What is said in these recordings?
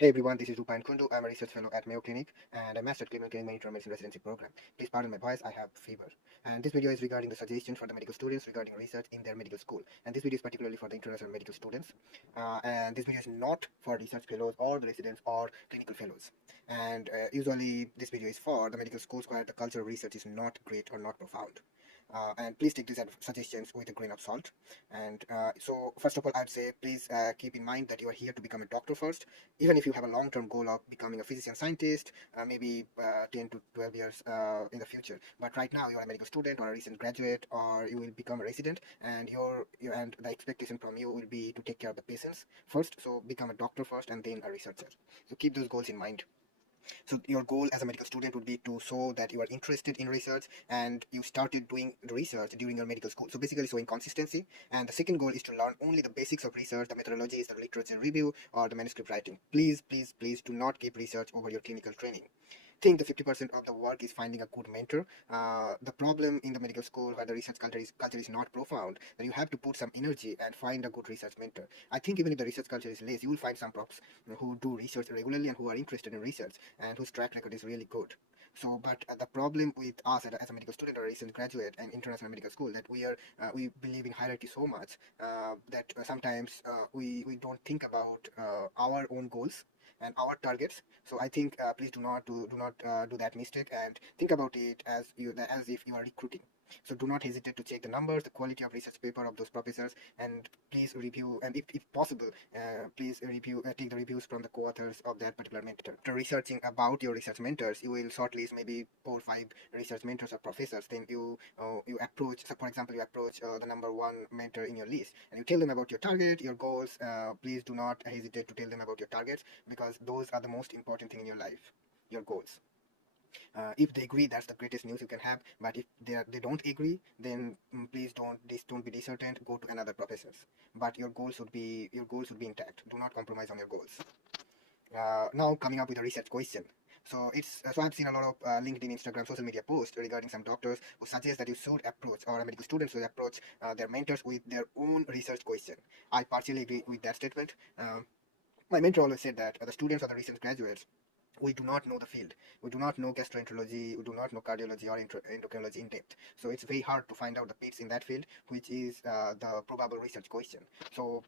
Hey everyone, this is Rupayan Kundu. I'm a research fellow at Mayo Clinic and a master clinical monitor medicine residency program. Please pardon my voice, I have fever. And this video is regarding the suggestions for the medical students regarding research in their medical school. And this video is particularly for the international medical students. And this video is not for research fellows or the residents or clinical fellows. And usually this video is for the medical schools where the culture of research is not great or not profound. And please take these suggestions with a grain of salt. And so first of all, I'd say please keep in mind that you are here to become a doctor first, even if you have a long-term goal of becoming a physician scientist, maybe 10 to 12 years in the future. But right now you are a medical student or a recent graduate, or you will become a resident, and and the expectation from you will be to take care of the patients first. So become a doctor first and then a researcher. So keep those goals in mind. So your goal as a medical student would be to show that you are interested in research and you started doing the research during your medical school. So basically showing consistency. And the second goal is to learn only the basics of research, the methodologies, the literature review, or the manuscript writing. Please, please, please do not keep research over your clinical training. Think the 50% of the work is finding a good mentor. The problem in the medical school where the research culture is not profound, that you have to put some energy and find a good research mentor. I think even if the research culture is less, you will find some props who do research regularly and who are interested in research and whose track record is really good. So, but the problem with us as a medical student or a recent graduate and international medical school, that we believe in hierarchy so much that sometimes we don't think about our own goals and our targets. So I think please do not do that mistake and think about it as if you are recruiting. So do not hesitate to check the numbers, the quality of research paper of those professors, and please review, and if possible, please review take the reviews from the co-authors of that particular mentor. After researching about your research mentors, you will shortlist maybe 4 or 5 research mentors or professors. Then you approach, so for example, you approach the number one mentor in your list, and you tell them about your target, your goals. Please do not hesitate to tell them about your targets, because those are the most important thing in your life, your goals. If they agree, that's the greatest news you can have. But if they don't agree, then please don't be disheartened. Go to another professors. But your goals should be intact. Do not compromise on your goals. Now coming up with a research question. So I've seen a lot of LinkedIn, Instagram, social media posts regarding some doctors who suggest that you should approach, or a medical student should approach their mentors with their own research question. I partially agree with that statement. My mentor always said that the students or the recent graduates, we do not know the field. We do not know gastroenterology, we do not know cardiology or endocrinology in depth. So it's very hard to find out the pits in that field, which is the probable research question. So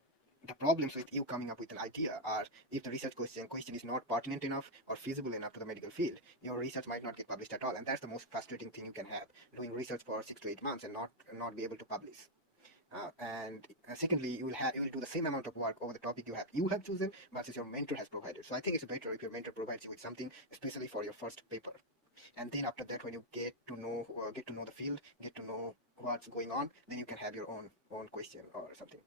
the problems with you coming up with an idea are, if the research question is not pertinent enough or feasible enough to the medical field, your research might not get published at all. And that's the most frustrating thing you can have, doing research for 6 to 8 months and not be able to publish. And secondly, you will do the same amount of work over the topic you have chosen versus your mentor has provided. So I think it's better if your mentor provides you with something, especially for your first paper. And then after that, when you get to know the field, get to know what's going on, then you can have your own question or something.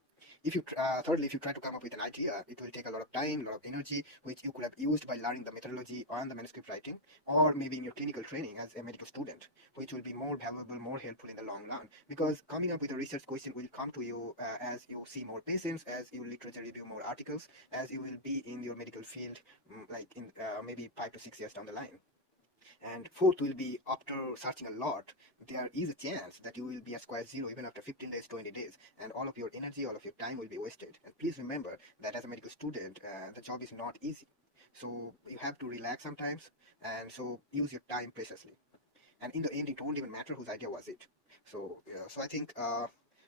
Thirdly, if you try to come up with an idea, it will take a lot of time, a lot of energy, which you could have used by learning the methodology on the manuscript writing, or maybe in your clinical training as a medical student, which will be more valuable, more helpful in the long run. Because coming up with a research question will come to you as you see more patients, as you literature review more articles, as you will be in your medical field, like in maybe 5 to 6 years down the line. And fourth will be, after searching a lot, there is a chance that you will be at square zero even after 15 days, 20 days, and all of your energy, all of your time will be wasted. And please remember that as a medical student, the job is not easy. So you have to relax sometimes, and so use your time preciously. And in the end, it won't even matter whose idea was it. So I think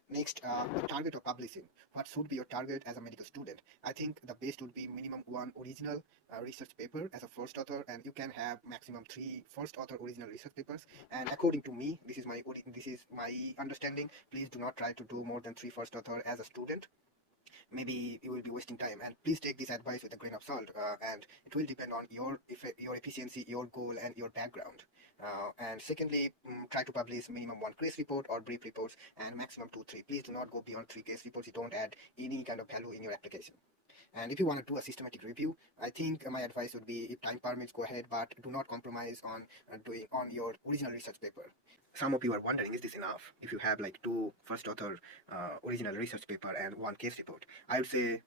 next, the target of publishing. What should be your target as a medical student? I think the best would be minimum one original research paper as a first author, and you can have maximum 3 first author original research papers. And according to me, this is my understanding. Please do not try to do more than 3 first author as a student. Maybe you will be wasting time. And please take this advice with a grain of salt, and it will depend on your efficiency, your goal, and your background. And secondly, try to publish minimum 1 case report or brief reports, and maximum 2 3. Please do not go beyond 3 case reports. You don't add any kind of value in your application. And if you want to do a systematic review, I think my advice would be, if time permits, go ahead, but do not compromise on doing on your original research paper. Some of you are wondering, is this enough if you have like 2 first author original research paper and 1 case report? I would say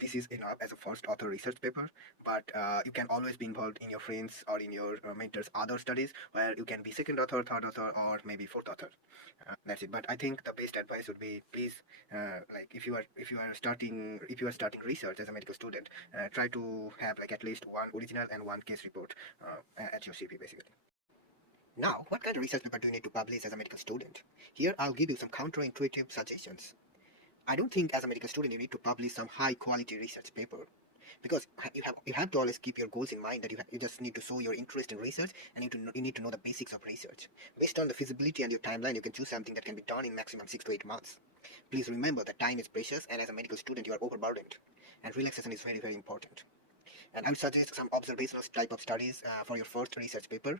this is enough as a first author research paper, but you can always be involved in your friends or in your mentors other studies, where you can be second author, third author, or maybe fourth author. That's it. But I think the best advice would be, please, like if you are starting research as a medical student, try to have like at least one original and one case report at your CV basically. Now, what kind of research paper do you need to publish as a medical student? Here, I'll give you some counterintuitive suggestions. I don't think as a medical student you need to publish some high quality research paper, because you have to always keep your goals in mind, that you just need to show your interest in research, and you need to know the basics of research. Based on the feasibility and your timeline, you can choose something that can be done in maximum 6 to 8 months. Please remember that time is precious, and as a medical student you are overburdened, and relaxation is very, very important. And I would suggest some observational type of studies for your first research paper,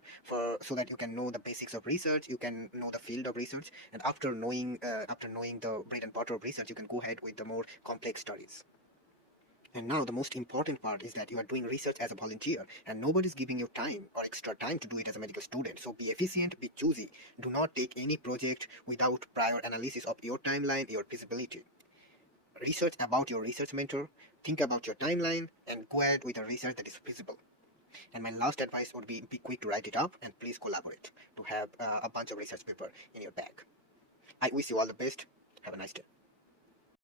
so that you can know the basics of research, you can know the field of research, and after knowing the bread and butter of research, you can go ahead with the more complex studies. And now the most important part is that you are doing research as a volunteer, and nobody's giving you time or extra time to do it as a medical student. So be efficient, be choosy. Do not take any project without prior analysis of your timeline, your feasibility. Research about your research mentor, think about your timeline, and go ahead with a research that is feasible. And my last advice would be quick to write it up, and please collaborate to have a bunch of research paper in your bag. I wish you all the best. Have a nice day.